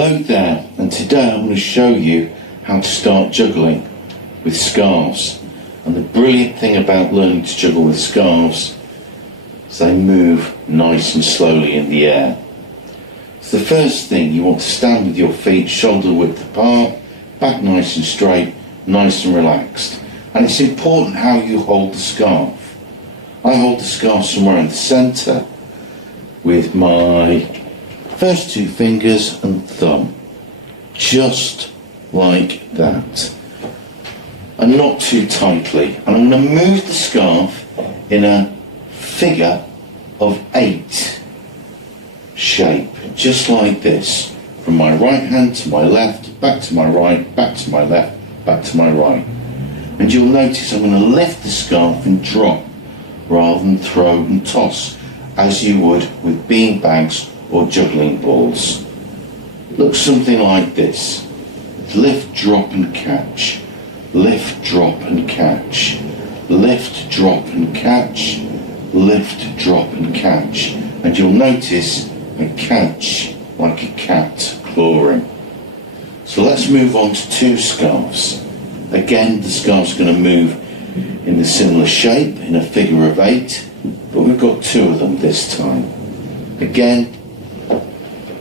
Hello there, and today I'm going to show you how to start juggling with scarves. And the brilliant thing about learning to juggle with scarves is they move nice and slowly in the air. So the first thing, you want to stand with your feet shoulder width apart, back nice and straight, nice and relaxed. And it's important how you hold the scarf. I hold the scarf somewhere in the centre with my first two fingers and thumb, just like that, and not too tightly. And I'm going to move the scarf in a figure of 8 shape, just like this, from my right hand to my left, back to my right, back to my left, back to my right. And you'll notice I'm going to lift the scarf and drop rather than throw and toss as you would with bean bags or juggling balls. It looks something like this: lift, drop and catch, lift, drop and catch, lift, drop and catch, lift, drop and catch. And you'll notice I catch like a cat clawing. So let's move on to 2 scarves. Again, the scarf's going to move in a similar shape, in a figure of 8, but we've got 2 of them this time. Again,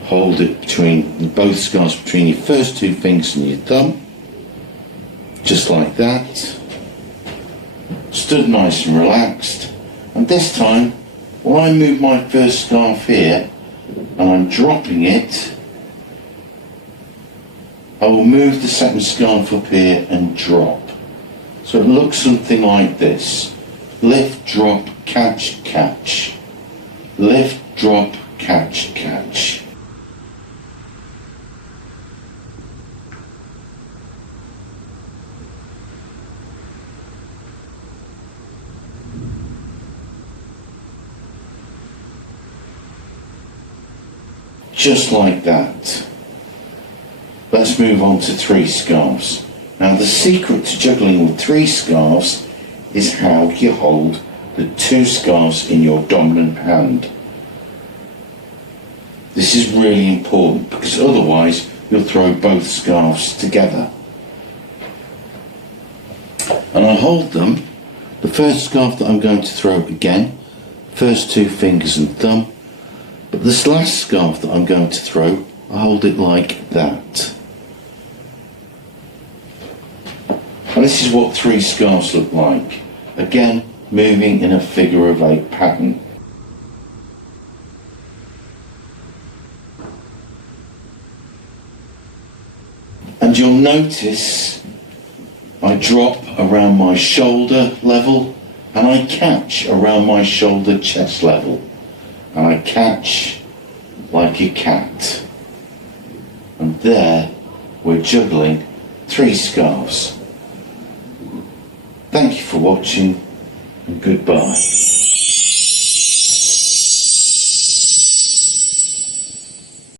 hold it between both scarves, between your first 2 fingers and your thumb, just like that. Stood nice and relaxed. And this time, when I move my first scarf here and I'm dropping it, I will move the second scarf up here and drop. So it looks something like this: lift, drop, catch, catch, lift, drop, catch, catch. Just like that. Let's move on to 3 scarves. Now the secret to juggling with 3 scarves is how you hold the 2 scarves in your dominant hand. This is really important because otherwise you'll throw both scarves together. And I hold them, the first scarf that I'm going to throw again, first 2 fingers and thumb, but this last scarf that I'm going to throw, I hold it like that. And this is what 3 scarves look like. Again, moving in a figure of 8 pattern. And you'll notice I drop around my shoulder level and I catch around my shoulder chest level. And I catch like a cat. And there we're juggling 3 scarves. Thank you for watching, and goodbye.